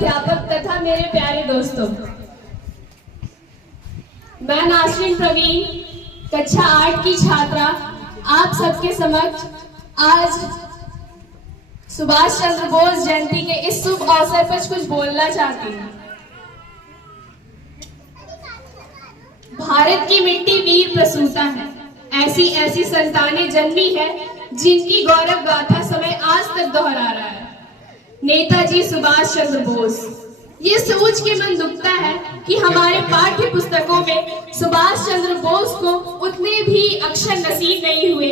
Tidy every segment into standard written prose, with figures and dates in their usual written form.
अध्यापक तथा मेरे प्यारे दोस्तों, मैं नासरीन प्रवीण कक्षा 8 की छात्रा आप सबके समक्ष आज सुभाष चंद्र बोस जयंती के इस शुभ अवसर पर कुछ बोलना चाहती हूँ। भारत की मिट्टी वीर प्रसूता है। ऐसी ऐसी संतानें जन्मी है जिनकी गौरव गाथा समय आज तक दोहरा रहा है। नेताजी सुभाष चंद्र बोस। ये सोच के मन दुखता है कि हमारे पाठ्य पुस्तकों में सुभाष चंद्र बोस को उतने भी अक्षर नसीब नहीं हुए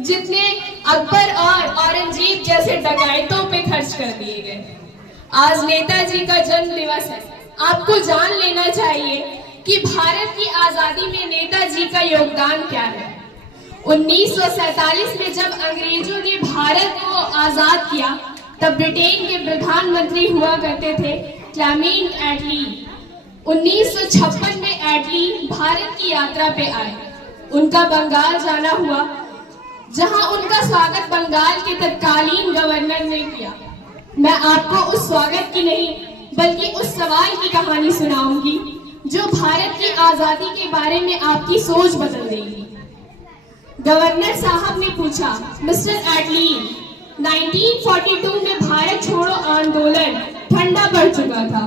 जितने अकबर और औरंगजेब जैसे डकैतों पे खर्च कर दिए गए। आज नेताजी का जन्म दिवस है। आपको जान लेना चाहिए कि भारत की आजादी में नेताजी का योगदान क्या है। 1947 में जब अंग्रेजों ने भारत को आजाद किया तब ब्रिटेन के प्रधानमंत्री हुआ करते थे क्लेमेंट एटली। 1956 में एटली भारत की यात्रा पे आए। उनका बंगाल जाना हुआ, जहां उनका स्वागत बंगाल के तत्कालीन गवर्नर ने किया। मैं आपको उस स्वागत की नहीं बल्कि उस सवाल की कहानी सुनाऊंगी जो भारत की आजादी के बारे में आपकी सोच बदल देगी। गवर्नर साहब ने पूछा, मिस्टर एटली, 1942 में भारत छोड़ो आंदोलन ठंडा पड़ चुका था।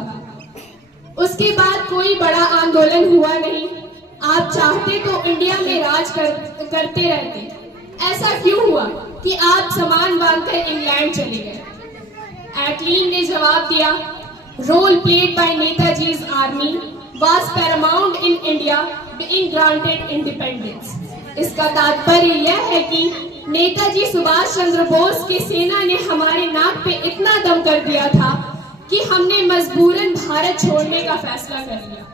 उसके बाद कोई बड़ा आंदोलन हुआ नहीं। आप चाहते तो इंडिया में राज करते रहते। ऐसा क्यों हुआ कि आप सामान बांधकर इंग्लैंड चले गए? एटली ने जवाब दिया, role played by Netaji's army was paramount in India being granted independence। इसका तात्पर्य यह है कि नेताजी सुभाष चंद्र बोस की सेना ने हमारे नाक पे इतना दम कर दिया था कि हमने मजबूरन भारत छोड़ने का फैसला कर लिया।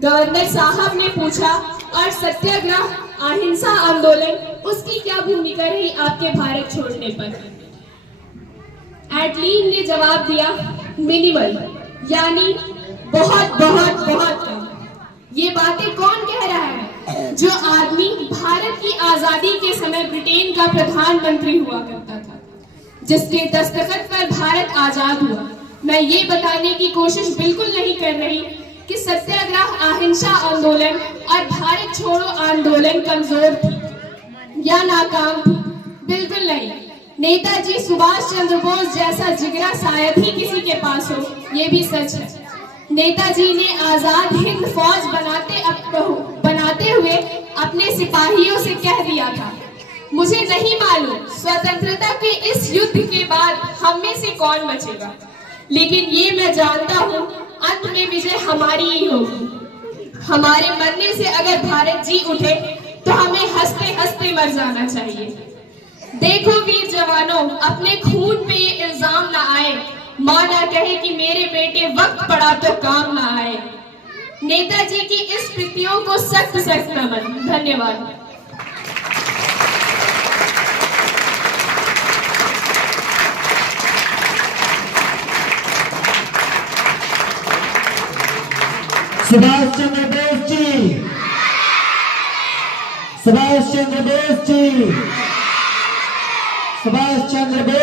गवर्नर साहब ने पूछा, और सत्याग्रह अहिंसा आंदोलन, उसकी क्या भूमिका रही आपके भारत छोड़ने पर? एटलीन ने जवाब दिया, मिनिमल, यानी बहुत बहुत बहुत कम। ये बातें कौन कह रहा है? जो आदमी भारत की आजादी के समय ब्रिटेन का प्रधानमंत्री हुआ करता था, जिसके दस्तखत पर भारत आजाद हुआ। मैं ये बताने की कोशिश बिल्कुल नहीं कर रही कि सत्याग्रह अहिंसा आंदोलन और भारत छोड़ो आंदोलन कमजोर थी या नाकाम थी। बिल्कुल नहीं। नेताजी सुभाष चंद्र बोस जैसा जिगरा शायद ही किसी के पास हो, ये भी सच है। नेताजी ने आजाद हिंद फौज बनाते हुए अपने सिपाहियों से कह दिया था, मुझे नहीं मालूम स्वतंत्रता के इस युद्ध के बाद हम में से कौन बचेगा, लेकिन ये मैं जानता हूँ अंत में विजय हमारी ही होगी। हमारे मरने से अगर भारत जी उठे तो हमें हंसते हंसते मर जाना चाहिए। देखो वीर जवानों, अपने खून पे ये इल्जाम ना आए, माँ ना कहे कि मेरे बेटे वक्त पड़ा तो काम ना आए। नेताजी की इस कृतियों को सख्त सख्त नमन। धन्यवाद। सुभाष चंद्र बोस जी, सुभाष चंद्र बोस जी, सुभाष चंद्र बोस।